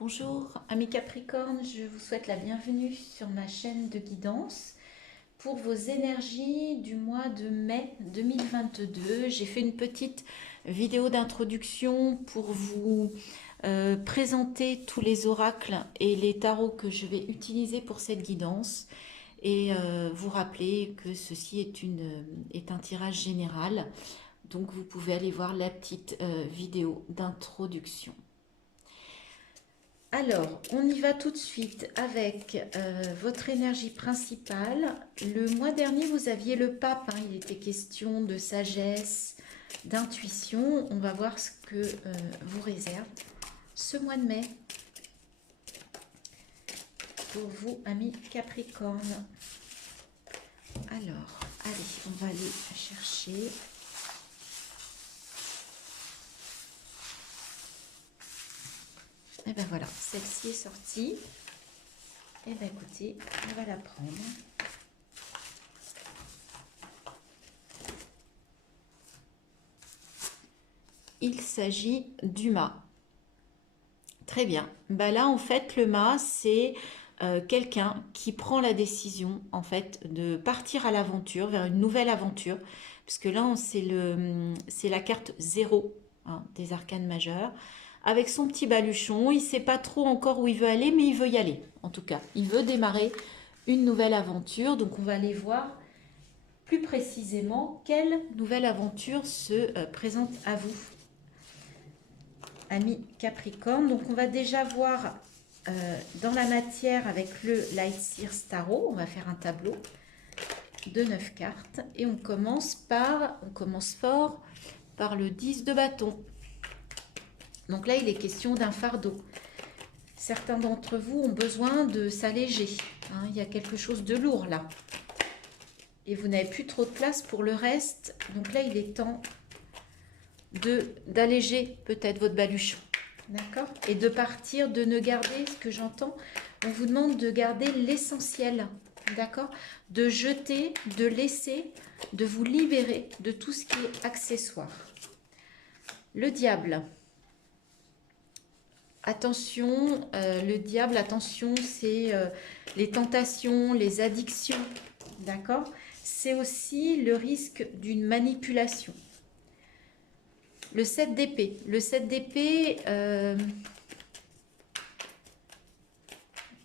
Bonjour amis Capricorne, je vous souhaite la bienvenue sur ma chaîne de guidance pour vos énergies du mois de mai 2022. J'ai fait une petite vidéo d'introduction pour vous présenter tous les oracles et les tarots que je vais utiliser pour cette guidance et vous rappeler que ceci est un tirage général. Donc vous pouvez aller voir la petite vidéo d'introduction. Alors, on y va tout de suite avec votre énergie principale. Le mois dernier, vous aviez le pape, hein, il était question de sagesse, d'intuition. On va voir ce que vous réserve ce mois de mai pour vous, amis Capricorne. Alors, allez, on va aller chercher. Et bien voilà, celle-ci est sortie. Et bien écoutez, on va la prendre. Il s'agit du mât. Très bien. Ben là, en fait, le mât, c'est quelqu'un qui prend la décision, en fait, de partir à l'aventure, vers une nouvelle aventure. Puisque là, c'est la carte 0 hein, des arcanes majeures. Avec son petit baluchon, il ne sait pas trop encore où il veut aller, mais il veut y aller. En tout cas, il veut démarrer une nouvelle aventure. Donc, on va aller voir plus précisément quelle nouvelle aventure se présente à vous, amis Capricorne. Donc, on va déjà voir dans la matière avec le Light Seers Tarot. On va faire un tableau de 9 cartes. Et on commence fort par le 10 de bâton. Donc là, il est question d'un fardeau. Certains d'entre vous ont besoin de s'alléger. Hein, il y a quelque chose de lourd là. Et vous n'avez plus trop de place pour le reste. Donc là, il est temps d'alléger peut-être votre baluchon. D'accord? Et de partir, de ne garder, ce que j'entends, on vous demande de garder l'essentiel. D'accord? De jeter, de laisser, de vous libérer de tout ce qui est accessoire. Le diable. Attention, le diable, attention, c'est les tentations, les addictions, d'accord? C'est aussi le risque d'une manipulation. Le 7 d'épée. Le 7 d'épée,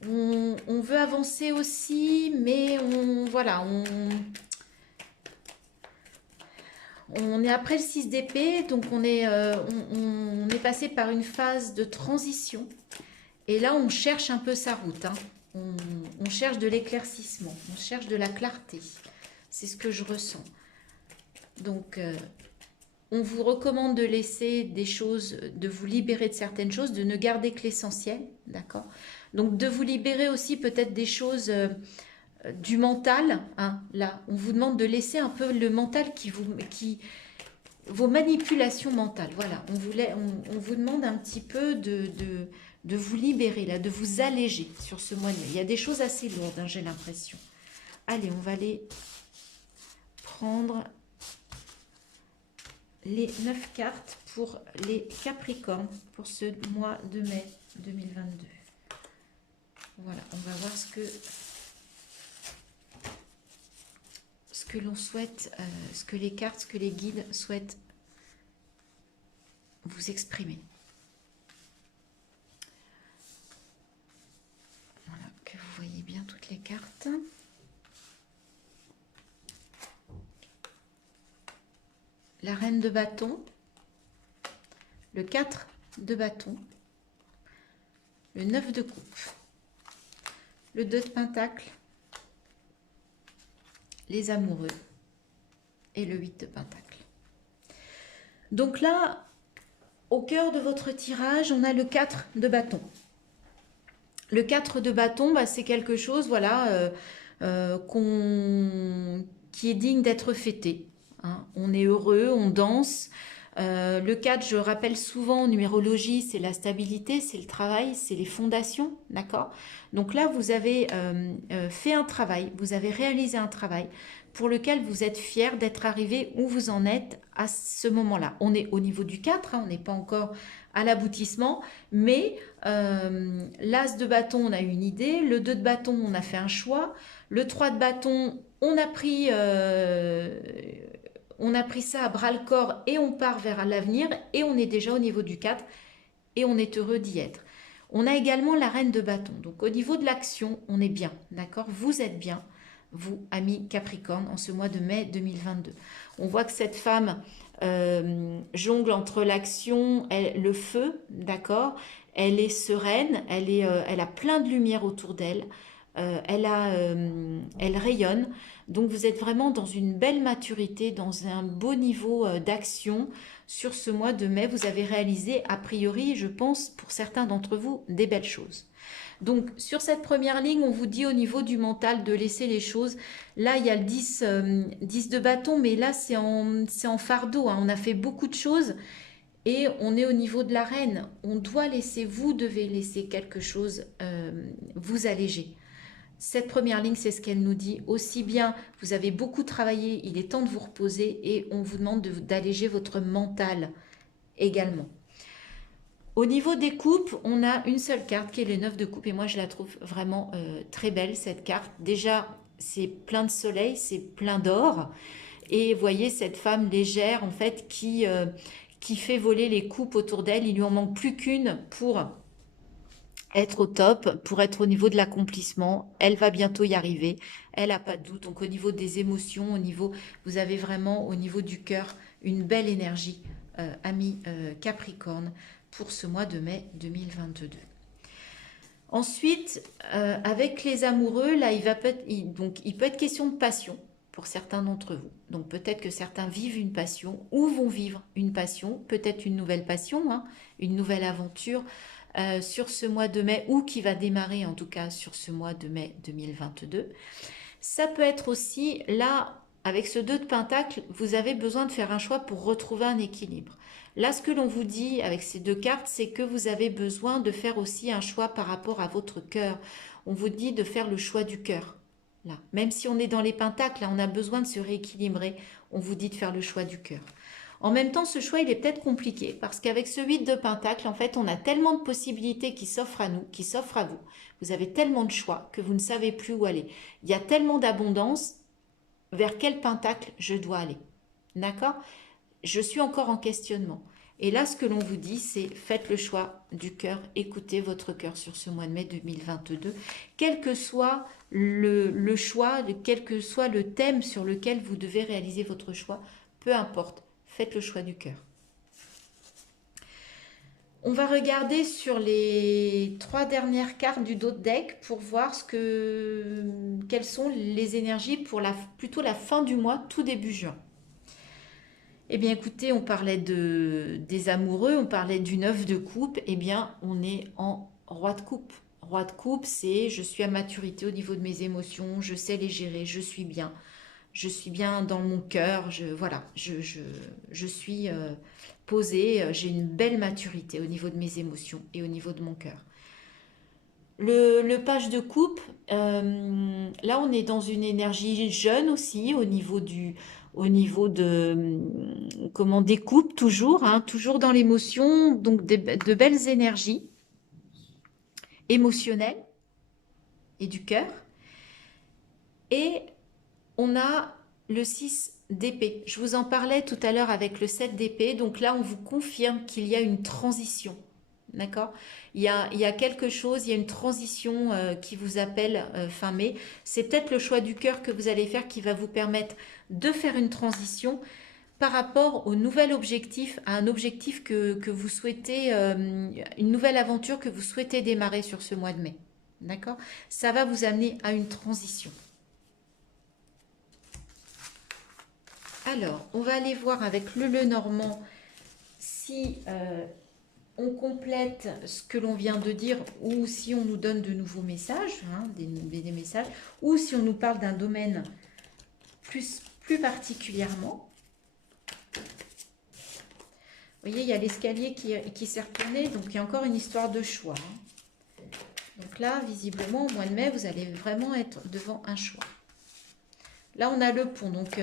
on veut avancer aussi, mais on est après le 6 d'épée, donc on est passé par une phase de transition. Et là, on cherche un peu sa route. Hein. On cherche de l'éclaircissement, on cherche de la clarté. C'est ce que je ressens. Donc, on vous recommande de laisser des choses, de vous libérer de certaines choses, de ne garder que l'essentiel. D'accord? Donc, de vous libérer aussi peut-être des choses... du mental, hein, là, on vous demande de laisser un peu le mental vos manipulations mentales, voilà, on vous demande un petit peu de vous libérer, là, de vous alléger sur ce mois de mai. Il y a des choses assez lourdes, hein, j'ai l'impression. Allez, on va aller prendre les 9 cartes pour les Capricornes pour ce mois de mai 2022. Voilà, on va voir ce que l'on souhaite, ce que les cartes, ce que les guides souhaitent vous exprimer. Voilà, que vous voyez bien toutes les cartes. La reine de bâton, le 4 de bâton, le 9 de coupe, le 2 de pentacle, les amoureux et le 8 de pentacle. Donc là, au cœur de votre tirage, on a le 4 de bâton. Le 4 de bâton, bah, c'est quelque chose voilà, qui est digne d'être fêté. Hein. On est heureux, on danse. Le 4, je rappelle souvent en numérologie, c'est la stabilité, c'est le travail, c'est les fondations, d'accord? Donc là, vous avez fait un travail, vous avez réalisé un travail pour lequel vous êtes fier d'être arrivé où vous en êtes à ce moment-là. On est au niveau du 4, hein, on n'est pas encore à l'aboutissement, mais l'As de bâton, on a eu une idée, le 2 de bâton, on a fait un choix, le 3 de bâton, on a pris ça à bras-le-corps et on part vers l'avenir et on est déjà au niveau du 4 et on est heureux d'y être. On a également la reine de bâton. Donc au niveau de l'action, on est bien, d'accord? Vous êtes bien, vous, amis Capricorne, en ce mois de mai 2022. On voit que cette femme jongle entre l'action, le feu, d'accord? Elle est sereine, elle a plein de lumière autour d'elle. Elle rayonne. Donc vous êtes vraiment dans une belle maturité, dans un beau niveau d'action. Sur ce mois de mai, vous avez réalisé, a priori, je pense, pour certains d'entre vous, des belles choses. Donc sur cette première ligne, on vous dit au niveau du mental de laisser les choses. Là, il y a le 10 de bâton, mais là, c'est en fardeau, hein. On a fait beaucoup de choses et on est au niveau de la reine. On doit laisser, vous devez laisser quelque chose vous alléger. Cette première ligne, c'est ce qu'elle nous dit. Aussi bien, vous avez beaucoup travaillé, il est temps de vous reposer et on vous demande d'alléger votre mental également. Au niveau des coupes, on a une seule carte qui est le 9 de coupe et moi je la trouve vraiment très belle cette carte. Déjà, c'est plein de soleil, c'est plein d'or et vous voyez cette femme légère en fait qui fait voler les coupes autour d'elle. Il lui en manque plus qu'une pour être au top, pour être au niveau de l'accomplissement. Elle va bientôt y arriver, elle n'a pas de doute. Donc au niveau des émotions, vous avez vraiment au niveau du cœur une belle énergie, ami Capricorne, pour ce mois de mai 2022. Ensuite, avec les amoureux, là, il peut être question de passion pour certains d'entre vous. Donc peut-être que certains vivent une passion ou vont vivre une passion, peut-être une nouvelle passion, hein, une nouvelle aventure sur ce mois de mai ou qui va démarrer en tout cas sur ce mois de mai 2022. Ça peut être aussi là, avec ce 2 de Pentacle, vous avez besoin de faire un choix pour retrouver un équilibre. Là, ce que l'on vous dit avec ces 2 cartes, c'est que vous avez besoin de faire aussi un choix par rapport à votre cœur. On vous dit de faire le choix du cœur. Là, même si on est dans les pentacles, là, on a besoin de se rééquilibrer. On vous dit de faire le choix du cœur. En même temps, ce choix, il est peut-être compliqué parce qu'avec ce 8 de Pentacle, en fait, on a tellement de possibilités qui s'offrent à nous, qui s'offrent à vous. Vous avez tellement de choix que vous ne savez plus où aller. Il y a tellement d'abondance, vers quel Pentacle je dois aller. D'accord? Je suis encore en questionnement. Et là, ce que l'on vous dit, c'est faites le choix du cœur, écoutez votre cœur sur ce mois de mai 2022, quel que soit le choix, quel que soit le thème sur lequel vous devez réaliser votre choix, peu importe, faites le choix du cœur. On va regarder sur les 3 dernières cartes du dos de deck pour voir quelles sont les énergies pour plutôt la fin du mois, tout début juin. Eh bien, écoutez, on parlait des amoureux, on parlait du 9 de coupe. Eh bien, on est en roi de coupe. Roi de coupe, c'est je suis à maturité au niveau de mes émotions, je sais les gérer, je suis bien. Je suis bien dans mon cœur, je suis posée, j'ai une belle maturité au niveau de mes émotions et au niveau de mon cœur. Le page de coupe, là on est dans une énergie jeune aussi au niveau des coupes toujours, hein, toujours dans l'émotion, donc de belles énergies émotionnelles et du cœur. Et on a le 6 d'épée. Je vous en parlais tout à l'heure avec le 7 d'épée. Donc là, on vous confirme qu'il y a une transition. D'accord ? Il y a quelque chose, il y a une transition qui vous appelle fin mai. C'est peut-être le choix du cœur que vous allez faire qui va vous permettre de faire une transition par rapport au nouvel objectif, à un objectif que vous souhaitez, une nouvelle aventure que vous souhaitez démarrer sur ce mois de mai. D'accord ? Ça va vous amener à une transition. Alors, on va aller voir avec le Lenormand si on complète ce que l'on vient de dire ou si on nous donne de nouveaux messages, hein, des messages, ou si on nous parle d'un domaine plus particulièrement. Vous voyez, il y a l'escalier qui s'est retourné, donc il y a encore une histoire de choix. Hein. Donc là, visiblement, au mois de mai, vous allez vraiment être devant un choix. Là, on a le pont. Donc,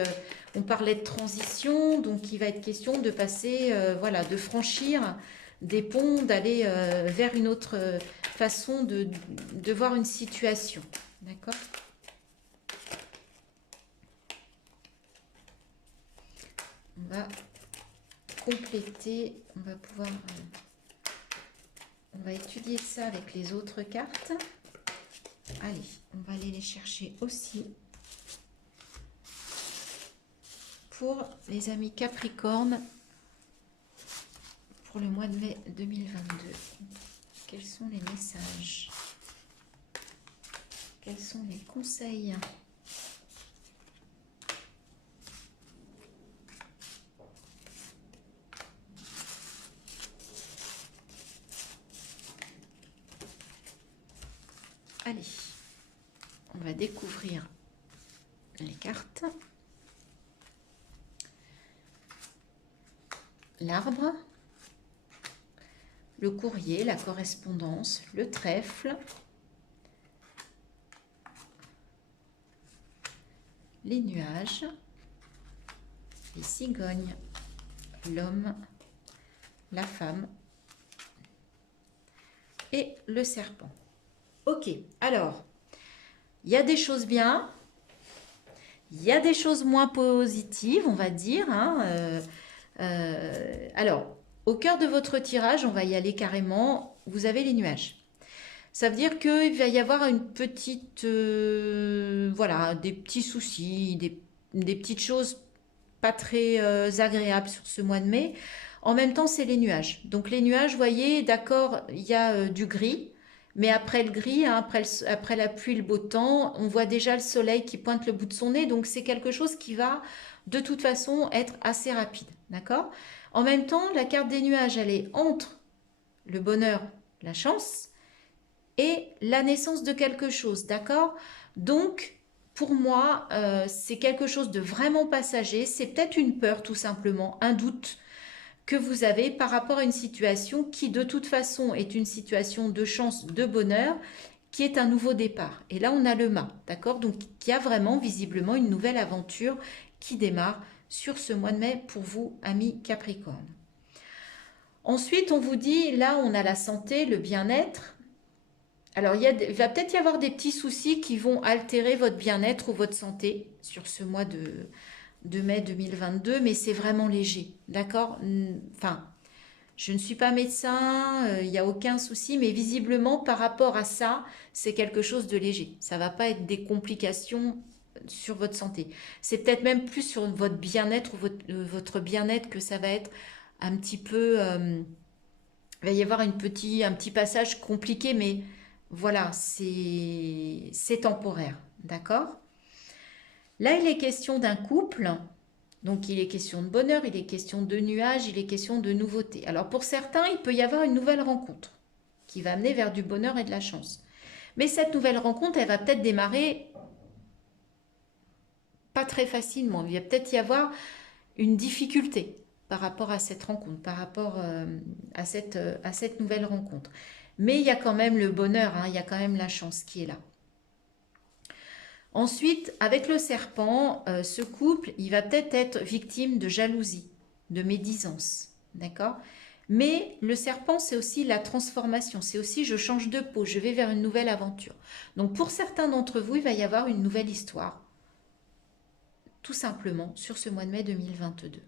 on parlait de transition. Donc, il va être question de passer, voilà, de franchir des ponts, d'aller vers une autre façon de voir une situation. D'accord? On va compléter. On va pouvoir... on va étudier ça avec les autres cartes. Allez, on va aller les chercher aussi. Pour les amis Capricorne, pour le mois de mai 2022, quels sont les messages? Quels sont les conseils? Allez, on va découvrir les cartes. L'arbre, le courrier, la correspondance, le trèfle, les nuages, les cigognes, l'homme, la femme et le serpent. Ok, alors, il y a des choses bien, il y a des choses moins positives, on va dire, hein, alors, au cœur de votre tirage, on va y aller carrément, vous avez les nuages. Ça veut dire qu'il va y avoir une petite, voilà, des petits soucis, des petites choses pas très agréables sur ce mois de mai. En même temps, c'est les nuages. Donc les nuages, vous voyez, d'accord, il y a du gris, mais après le gris, hein, après la pluie, le beau temps, on voit déjà le soleil qui pointe le bout de son nez. Donc c'est quelque chose qui va de toute façon être assez rapide. D'accord? En même temps, la carte des nuages, elle est entre le bonheur, la chance et la naissance de quelque chose. D'accord? Donc, pour moi, c'est quelque chose de vraiment passager. C'est peut-être une peur, tout simplement, un doute que vous avez par rapport à une situation qui, de toute façon, est une situation de chance, de bonheur, qui est un nouveau départ. Et là, on a le mât. D'accord? Donc, il y a vraiment, visiblement, une nouvelle aventure qui démarre sur ce mois de mai pour vous, amis Capricorne. Ensuite, on vous dit, là, on a la santé, le bien-être. Alors, il va peut-être y avoir des petits soucis qui vont altérer votre bien-être ou votre santé sur ce mois de mai 2022, mais c'est vraiment léger, d'accord? Enfin, je ne suis pas médecin, il n'y a aucun souci, mais visiblement, par rapport à ça, c'est quelque chose de léger. Ça ne va pas être des complications sur votre santé. C'est peut-être même plus sur votre bien-être ou votre bien-être que ça va être un petit peu... il va y avoir un petit passage compliqué, mais voilà, c'est temporaire, d'accord? Là, il est question d'un couple, donc il est question de bonheur, il est question de nuages, il est question de nouveautés. Alors pour certains, il peut y avoir une nouvelle rencontre qui va amener vers du bonheur et de la chance. Mais cette nouvelle rencontre, elle va peut-être démarrer pas très facilement. Il va peut-être y avoir une difficulté par rapport à cette rencontre, par rapport à cette nouvelle rencontre. Mais il y a quand même le bonheur, hein, il y a quand même la chance qui est là. Ensuite, avec le serpent, ce couple, il va peut-être être victime de jalousie, de médisance, d'accord? Mais le serpent, c'est aussi la transformation, c'est aussi je change de peau, je vais vers une nouvelle aventure. Donc pour certains d'entre vous, il va y avoir une nouvelle histoire, tout simplement, sur ce mois de mai 2022.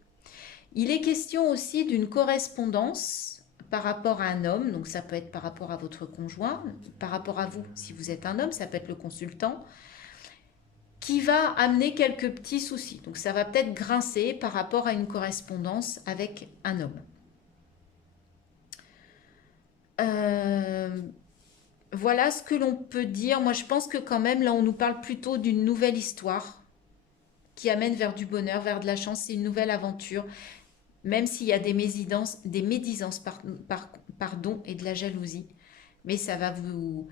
Il est question aussi d'une correspondance par rapport à un homme, donc ça peut être par rapport à votre conjoint, par rapport à vous, si vous êtes un homme, ça peut être le consultant, qui va amener quelques petits soucis. Donc ça va peut-être grincer par rapport à une correspondance avec un homme. Voilà ce que l'on peut dire. Moi, je pense que quand même, là, on nous parle plutôt d'une nouvelle histoire qui amène vers du bonheur, vers de la chance. C'est une nouvelle aventure, même s'il y a des médisances, pardon, et de la jalousie. Mais ça va vous...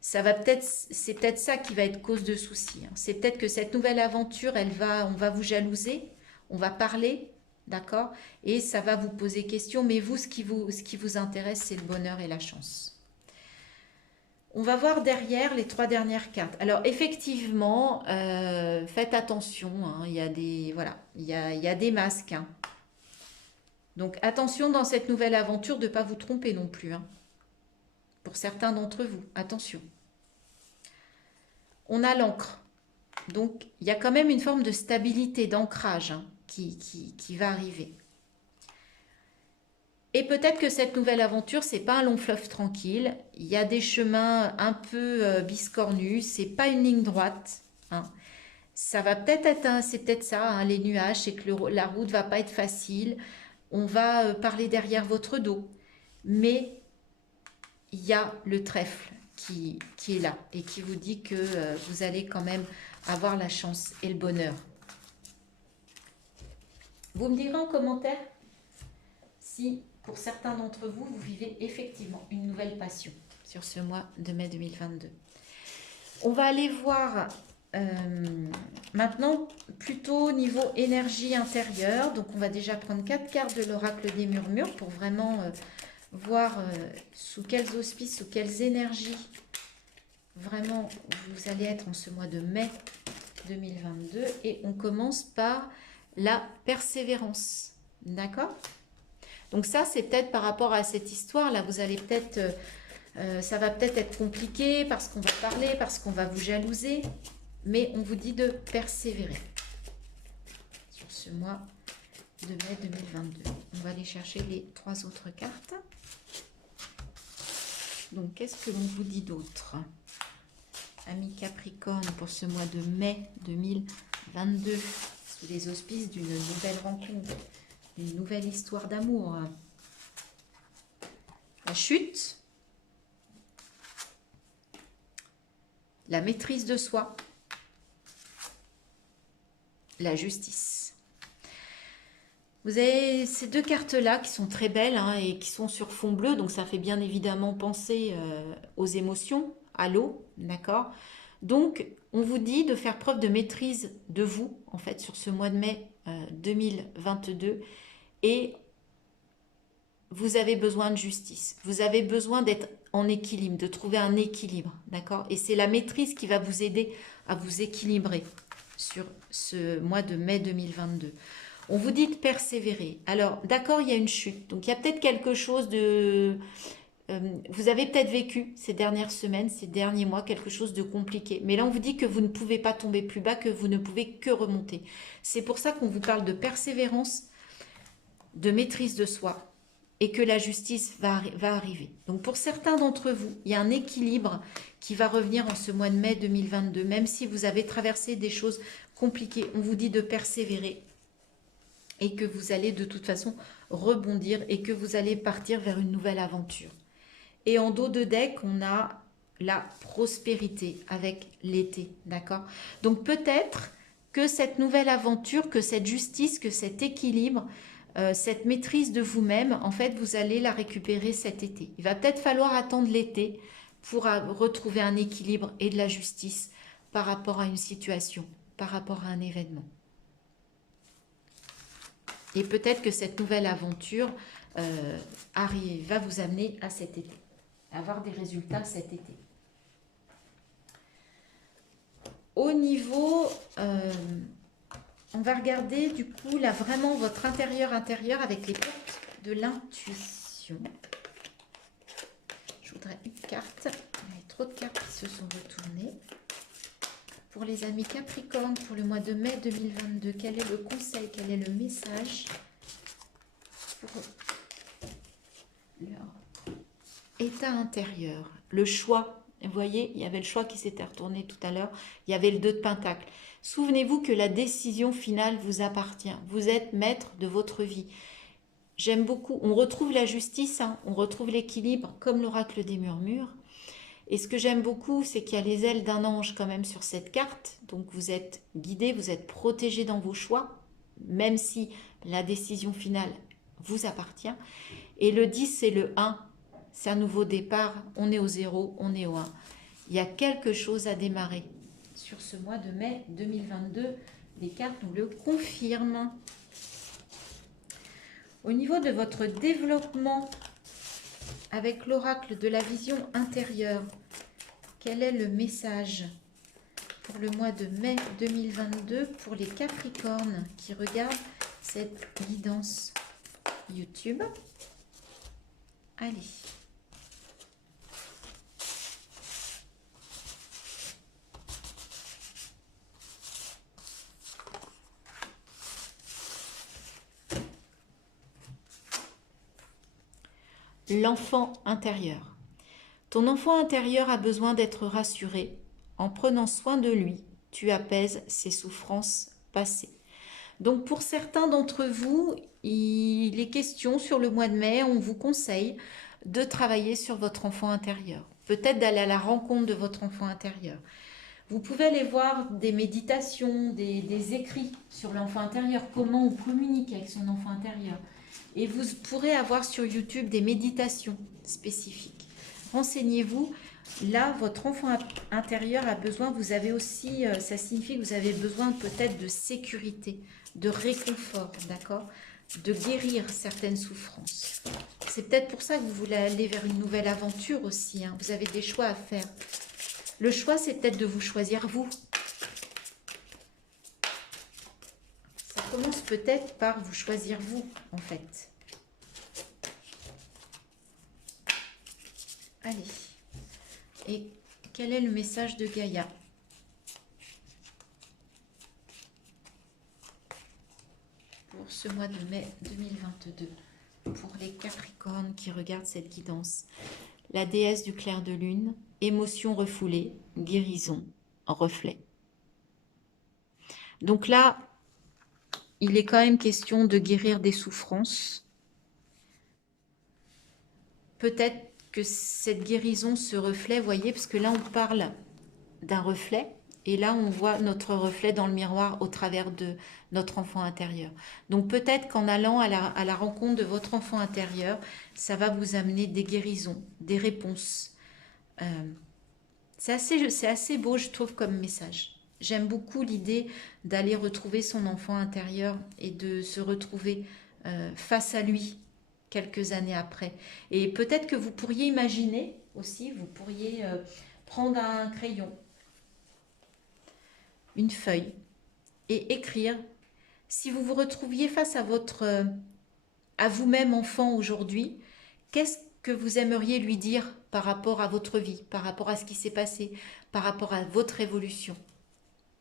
c'est peut-être ça qui va être cause de soucis. C'est peut-être que cette nouvelle aventure, on va vous jalouser, on va parler, d'accord? Et ça va vous poser question, mais vous, ce qui vous intéresse, c'est le bonheur et la chance. On va voir derrière les 3 dernières cartes. Alors effectivement, faites attention, hein, il y a des, voilà, il y a des masques. Hein. Donc attention dans cette nouvelle aventure de ne pas vous tromper non plus. Hein. Pour certains d'entre vous, attention. On a l'encre. Donc il y a quand même une forme de stabilité, d'ancrage hein, qui va arriver. Et peut-être que cette nouvelle aventure, c'est pas un long fleuve tranquille. Il y a des chemins un peu biscornus. C'est pas une ligne droite. Hein. Ça va peut-être être, c'est peut-être ça, hein, les nuages, c'est que la route va pas être facile. On va parler derrière votre dos. Mais il y a le trèfle qui est là et qui vous dit que vous allez quand même avoir la chance et le bonheur. Vous me direz en commentaire si... Pour certains d'entre vous, vous vivez effectivement une nouvelle passion sur ce mois de mai 2022. On va aller voir maintenant plutôt au niveau énergie intérieure. Donc, on va déjà prendre 4 cartes de l'oracle des murmures pour vraiment voir sous quels auspices, sous quelles énergies vraiment vous allez être en ce mois de mai 2022. Et on commence par la persévérance. D'accord ? Donc ça, c'est peut-être par rapport à cette histoire-là, vous allez peut-être, ça va peut-être être compliqué parce qu'on va parler, parce qu'on va vous jalouser, mais on vous dit de persévérer sur ce mois de mai 2022. On va aller chercher les 3 autres cartes. Donc, qu'est-ce que l'on vous dit d'autre? Amis Capricorne, pour ce mois de mai 2022, sous les auspices d'une nouvelle rencontre. Une nouvelle histoire d'amour. La chute. La maîtrise de soi. La justice. Vous avez ces 2 cartes-là qui sont très belles hein, et qui sont sur fond bleu. Donc, ça fait bien évidemment penser aux émotions, à l'eau. D'accord ? Donc, on vous dit de faire preuve de maîtrise de vous, en fait, sur ce mois de mai 2022. Et vous avez besoin de justice. Vous avez besoin d'être en équilibre, de trouver un équilibre, d'accord? Et c'est la maîtrise qui va vous aider à vous équilibrer sur ce mois de mai 2022. On vous dit de persévérer. Alors, d'accord, il y a une chute. Donc, il y a peut-être quelque chose de... vous avez peut-être vécu ces dernières semaines, ces derniers mois, quelque chose de compliqué. Mais là, on vous dit que vous ne pouvez pas tomber plus bas, que vous ne pouvez que remonter. C'est pour ça qu'on vous parle de persévérance, de maîtrise de soi et que la justice va arriver. Donc pour certains d'entre vous, il y a un équilibre qui va revenir en ce mois de mai 2022. Même si vous avez traversé des choses compliquées, on vous dit de persévérer et que vous allez de toute façon rebondir et que vous allez partir vers une nouvelle aventure. Et en dos de deck, on a la prospérité avec l'été, d'accord? Donc peut-être que cette nouvelle aventure, que cette justice, que cet équilibre, cette maîtrise de vous-même, en fait, vous allez la récupérer cet été. Il va peut-être falloir attendre l'été pour retrouver un équilibre et de la justice par rapport à une situation, par rapport à un événement. Et peut-être que cette nouvelle aventure va vous amener à cet été, à avoir des résultats cet été. Au niveau... on va regarder du coup là vraiment votre intérieur avec les portes de l'intuition. Je voudrais une carte. Il y a trop de cartes qui se sont retournées. Pour les amis Capricorne, pour le mois de mai 2022, quel est le conseil, quel est le message pour leur état intérieur? Le choix. Vous voyez, il y avait le choix qui s'était retourné tout à l'heure. Il y avait le 2 de Pentacle. Souvenez-vous que la décision finale vous appartient. Vous êtes maître de votre vie. J'aime beaucoup. On retrouve la justice, hein, on retrouve l'équilibre comme l'oracle des murmures. Et ce que j'aime beaucoup, c'est qu'il y a les ailes d'un ange quand même sur cette carte. Donc vous êtes guidé, vous êtes protégé dans vos choix, même si la décision finale vous appartient. Et le 10, c'est le 1. C'est un nouveau départ. On est au 0, on est au 1. Il y a quelque chose à démarrer. Sur ce mois de mai 2022, les cartes nous le confirment. Au niveau de votre développement avec l'oracle de la vision intérieure, quel est le message pour le mois de mai 2022 pour les Capricornes qui regardent cette guidance YouTube? Allez. L'enfant intérieur. Ton enfant intérieur a besoin d'être rassuré. En prenant soin de lui, tu apaises ses souffrances passées. Donc pour certains d'entre vous, il est question sur le mois de mai, on vous conseille de travailler sur votre enfant intérieur. Peut-être d'aller à la rencontre de votre enfant intérieur. Vous pouvez aller voir des méditations, des écrits sur l'enfant intérieur, comment on communique avec son enfant intérieur. Et vous pourrez avoir sur YouTube des méditations spécifiques. Renseignez-vous. Là, votre enfant intérieur a besoin, vous avez aussi, ça signifie que vous avez besoin peut-être de sécurité, de réconfort, d'accord? De guérir certaines souffrances. C'est peut-être pour ça que vous voulez aller vers une nouvelle aventure aussi, hein. Vous avez des choix à faire. Le choix, c'est peut-être de vous choisir vous. Ça commence peut-être par vous choisir vous, en fait. Allez. Et quel est le message de Gaïa? Pour ce mois de mai 2022, pour les Capricornes qui regardent cette guidance. La déesse du clair de lune, émotion refoulée, guérison, reflet. Donc là, il est quand même question de guérir des souffrances. Peut-être que cette guérison, ce reflet, voyez, parce que là on parle d'un reflet, et là on voit notre reflet dans le miroir au travers de notre enfant intérieur. Donc peut-être qu'en allant à la rencontre de votre enfant intérieur, ça va vous amener des guérisons, des réponses. C'est assez beau, je trouve, comme message. J'aime beaucoup l'idée d'aller retrouver son enfant intérieur et de se retrouver face à lui quelques années après. Et peut-être que vous pourriez imaginer aussi, vous pourriez prendre un crayon, une feuille et écrire. Si vous vous retrouviez face à vous-même enfant aujourd'hui, qu'est-ce que vous aimeriez lui dire par rapport à votre vie, par rapport à ce qui s'est passé, par rapport à votre évolution?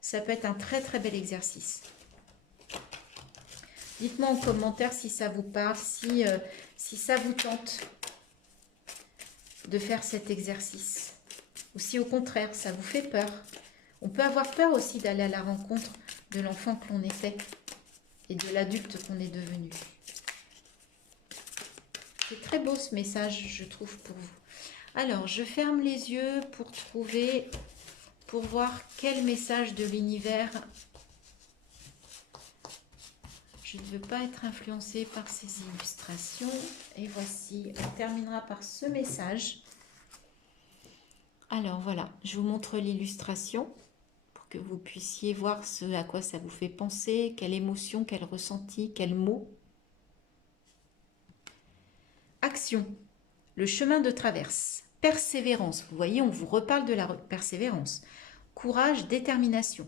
Ça peut être un très très bel exercice. Dites-moi en commentaire si ça vous parle, si ça vous tente de faire cet exercice. Ou si au contraire, ça vous fait peur. On peut avoir peur aussi d'aller à la rencontre de l'enfant que l'on était et de l'adulte qu'on est devenu. C'est très beau ce message, je trouve, pour vous. Alors, je ferme les yeux pour voir quel message de l'univers. Je ne veux pas être influencée par ces illustrations. Et voici, on terminera par ce message. Alors voilà, je vous montre l'illustration pour que vous puissiez voir ce à quoi ça vous fait penser, quelle émotion, quel ressenti, quel mot. Action, le chemin de traverse, persévérance. Vous voyez, on vous reparle de la persévérance. Courage, détermination.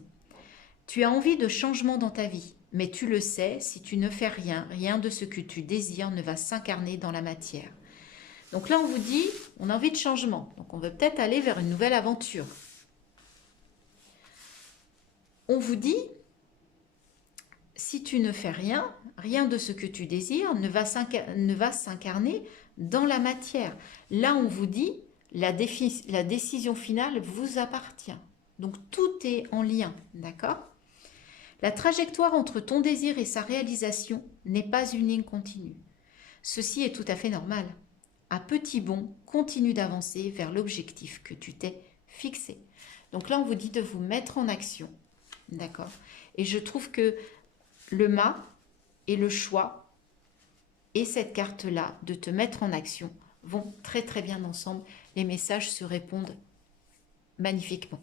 Tu as envie de changement dans ta vie. Mais tu le sais, si tu ne fais rien, rien de ce que tu désires ne va s'incarner dans la matière. Donc là, on vous dit, on a envie de changement. Donc on veut peut-être aller vers une nouvelle aventure. On vous dit, si tu ne fais rien, rien de ce que tu désires ne va s'incarner dans la matière. Là, on vous dit, la décision finale vous appartient. Donc tout est en lien, d'accord ? La trajectoire entre ton désir et sa réalisation n'est pas une ligne continue. Ceci est tout à fait normal. À petits bonds, continue d'avancer vers l'objectif que tu t'es fixé. Donc là, on vous dit de vous mettre en action. D'accord ? Et je trouve que le mât et le choix et cette carte-là de te mettre en action vont très très bien ensemble. Les messages se répondent magnifiquement.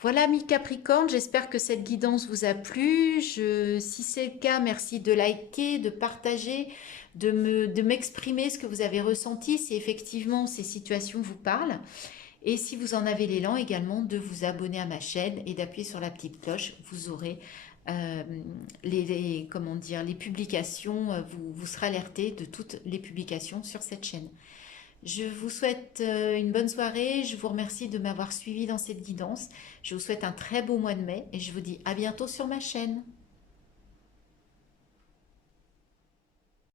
Voilà, amis Capricorne, j'espère que cette guidance vous a plu. Si c'est le cas, merci de liker, de partager, de m'exprimer ce que vous avez ressenti, si effectivement ces situations vous parlent. Et si vous en avez l'élan également, de vous abonner à ma chaîne et d'appuyer sur la petite cloche. Vous aurez comment dire, les publications, vous serez alerté de toutes les publications sur cette chaîne. Je vous souhaite une bonne soirée. Je vous remercie de m'avoir suivi dans cette guidance. Je vous souhaite un très beau mois de mai et je vous dis à bientôt sur ma chaîne.